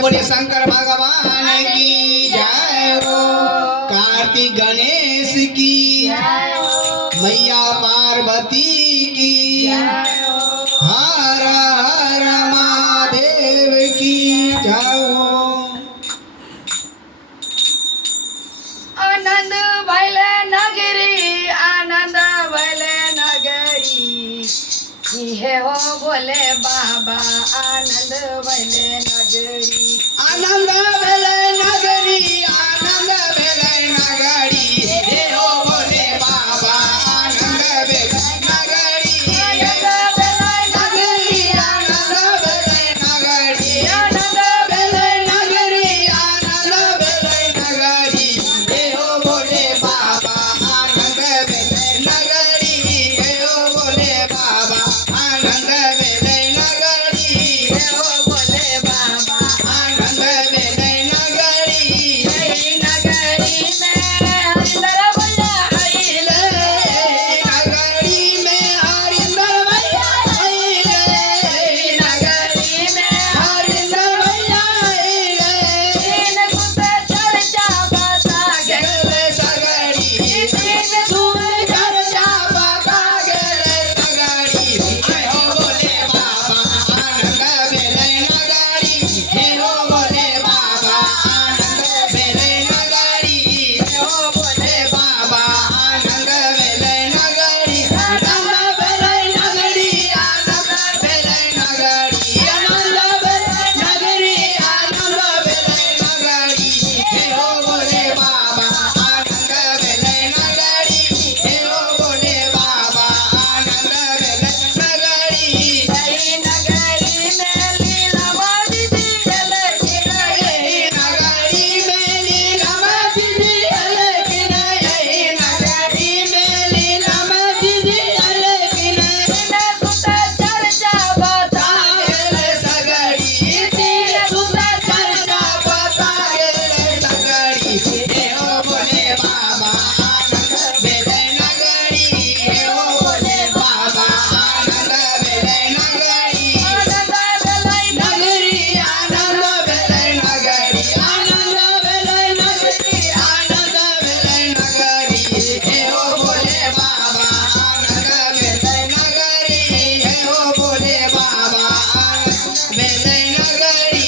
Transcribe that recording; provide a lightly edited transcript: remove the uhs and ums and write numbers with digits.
बोले बोले शंकर भगवान की जय हो। कार्तिक गणेश की जय हो। मैया पार्वती की जय हो। हर हर महादेव की जय हो। आनंद भैले नगरी, आनंद भैले नगरी, हे हो बोले बाबा आनंद भैले नगरी। आनंद भेले नगरी, आनंद भेले नगरी, हे हो बोले बाबा आनंद भेले नगरी। आनंद भेले नगरी, आनंद भेले नगरी, आनंद भेले नगरी, आनंद भेले नगरी, हे हो बोले बाबा आनंद भेले नगरी, हे हो बोले बाबा आनंद भेले नगरी, हे हो बोले बाबा आनंद भेले नगरी। नगरी में हरिंदर भैया आइले, नगरी में हरिंदर भैया आइले, नगरी में हरिंदर भैया आइले। तीन कुत्ते चर्चा बता गेले सगरी, तीन सुन चर्चा बता गेले सगरी, हे हो बोले बाबा आनंद भेले नगरी, हे हो बोले बाबा आनंद भेले नगरी, हे हो बोले बाबा आनंद भेले नगरी। आनंद भेले नगरी, आनंद भेले नगरी, आनंद भेले नगरी, आनंद भेले नगरी, हे हो बोले बाबा आनंद भेले नगरी, हे हो बोले बाबा आनंद भेले नगरी। नगरी में लीलावती दिले यही नगरी में लीलावती दिले किने, यही नगरी में लीलावती दिले किने। तीन कुत्ते चर्चा बता गेले सगरी, तीन सुंदर चर्चा बता गेले सगरी, हे हो बोले बाबा आनंद भेले नगरी, हे हो बोले बाबा आनंद भेले नगरी। नगरी आनंद भेले नगरी, आनंद भेले नगरी, आनंद भेले नगरी, हे हो बोले बाबा आनंद भेले नगरी, हे हो बोले बाबा आनंद भेले नगरी।